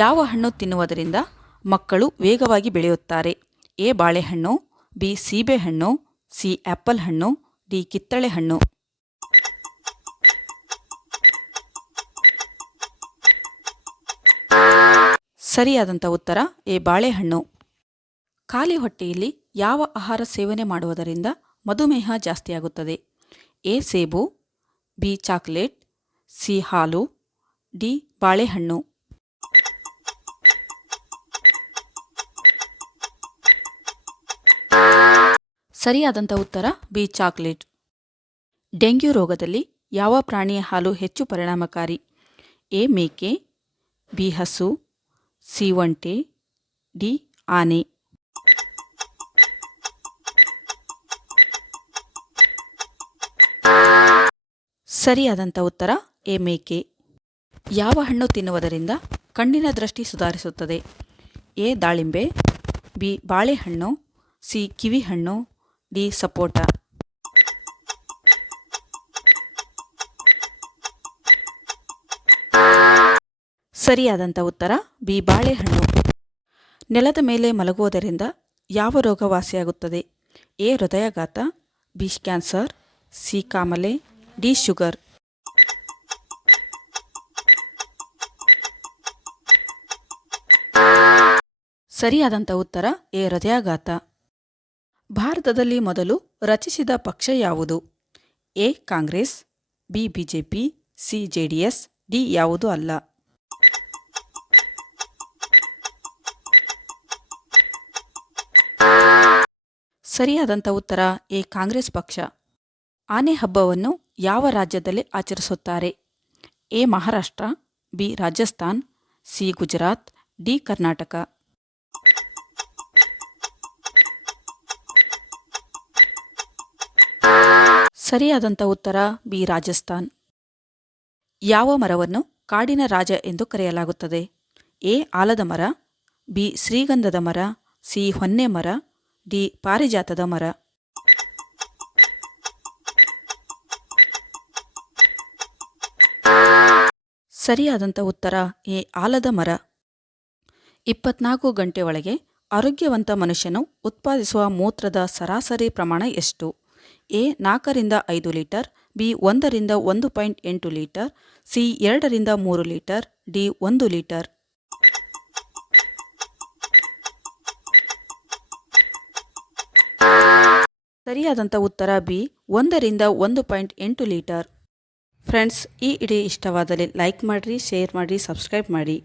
ಯಾವ ಹಣ್ಣು ತಿನ್ನುವುದರಿಂದ ಮಕ್ಕಳು ವೇಗವಾಗಿ ಬೆಳೆಯುತ್ತಾರೆ? ಎ ಬಾಳೆಹಣ್ಣು, ಬಿ ಸೀಬೆಹಣ್ಣು, ಸಿ ಆ್ಯಪಲ್ ಹಣ್ಣು, ಡಿ ಕಿತ್ತಳೆ ಹಣ್ಣು. ಸರಿಯಾದಂಥ ಉತ್ತರ ಎ ಬಾಳೆಹಣ್ಣು. ಖಾಲಿ ಹೊಟ್ಟೆಯಲ್ಲಿ ಯಾವ ಆಹಾರ ಸೇವನೆ ಮಾಡುವುದರಿಂದ ಮಧುಮೇಹ ಜಾಸ್ತಿಯಾಗುತ್ತದೆ? ಎ ಸೇಬು, ಬಿ ಚಾಕ್ಲೇಟ್, ಸಿ ಹಾಲು, ಡಿ ಬಾಳೆಹಣ್ಣು. ಸರಿಯಾದಂಥ ಉತ್ತರ ಬಿ ಚಾಕ್ಲೇಟ್. ಡೆಂಗ್ಯೂ ರೋಗದಲ್ಲಿ ಯಾವ ಪ್ರಾಣಿಯ ಹಾಲು ಹೆಚ್ಚು ಪರಿಣಾಮಕಾರಿ? ಎ ಮೇಕೆ, ಬಿ ಹಸು, ಸಿ ಒಂಟೆ, ಡಿ ಆನೆ. ಸರಿಯಾದಂಥ ಉತ್ತರ ಎ ಮೇಕೆ. ಯಾವ ಹಣ್ಣು ತಿನ್ನುವುದರಿಂದ ಕಣ್ಣಿನ ದೃಷ್ಟಿ ಸುಧಾರಿಸುತ್ತದೆ? ಎ ದಾಳಿಂಬೆ, ಬಿ ಬಾಳೆಹಣ್ಣು, ಸಿ ಕಿವಿಹಣ್ಣು, ಡಿ ಸಪೋಟ. ಸರಿಯಾದಂಥ ಉತ್ತರ ಬಿ ಬಾಳೆಹಣ್ಣು. ನೆಲದ ಮೇಲೆ ಮಲಗುವುದರಿಂದ ಯಾವ ರೋಗ ವಾಸಿಯಾಗುತ್ತದೆ? ಎ ಹೃದಯಾಘಾತ, ಬಿ ಕ್ಯಾನ್ಸರ್, ಸಿ ಕಾಮಲೆ, ಡಿ ಶುಗರ್. ಸರಿಯಾದಂಥ ಉತ್ತರ ಎ ಹೃದಯಾಘಾತ. ಭಾರತದಲ್ಲಿ ಮೊದಲು ರಚಿಸಿದ ಪಕ್ಷ ಯಾವುದು? A Congress, B BJP, C JDS, D ಯಾವುದೂ ಅಲ್ಲ. ಸರಿಯಾದಂಥ ಉತ್ತರ ಎ ಕಾಂಗ್ರೆಸ್ ಪಕ್ಷ. ಆನೆ ಹಬ್ಬವನ್ನು ಯಾವ ರಾಜ್ಯದಲ್ಲಿ ಆಚರಿಸುತ್ತಾರೆ? A Maharashtra, B Rajasthan, C Gujarat, D Karnataka. ಸರಿಯಾದಂಥ ಉತ್ತರ ಬಿ ರಾಜಸ್ಥಾನ್. ಯಾವ ಮರವನ್ನು ಕಾಡಿನ ರಾಜ ಎಂದು ಕರೆಯಲಾಗುತ್ತದೆ? ಎ ಆಲದ ಮರ, ಬಿ ಶ್ರೀಗಂಧದ ಮರ, ಸಿ ಹೊನ್ನೆ ಮರ, ಡಿ ಪಾರಿಜಾತದ ಮರ. ಸರಿಯಾದಂಥ ಉತ್ತರ ಎ ಆಲದ ಮರ. 24 ಗಂಟೆ ಒಳಗೆ ಆರೋಗ್ಯವಂತ ಮನುಷ್ಯನು ಉತ್ಪಾದಿಸುವ ಮೂತ್ರದ ಸರಾಸರಿ ಪ್ರಮಾಣ ಎಷ್ಟು? ಎ 4 ರಿಂದ 5 ಲೀಟರ್, ಬಿ 1 ರಿಂದ 1.8 ಲೀಟರ್, ಸಿ 2 ರಿಂದ 3 ಲೀಟರ್, ಡಿ 1 ಲೀಟರ್. ಸರಿಯಾದಂಥ ಉತ್ತರ ಬಿ 1 ರಿಂದ 1.8 ಲೀಟರ್. ಫ್ರೆಂಡ್ಸ್, ಈ ವಿಡಿಯೋ ಇಷ್ಟವಾದಲ್ಲಿ ಲೈಕ್ ಮಾಡಿರಿ, ಶೇರ್ ಮಾಡಿರಿ, ಸಬ್ಸ್ಕ್ರೈಬ್ ಮಾಡಿ.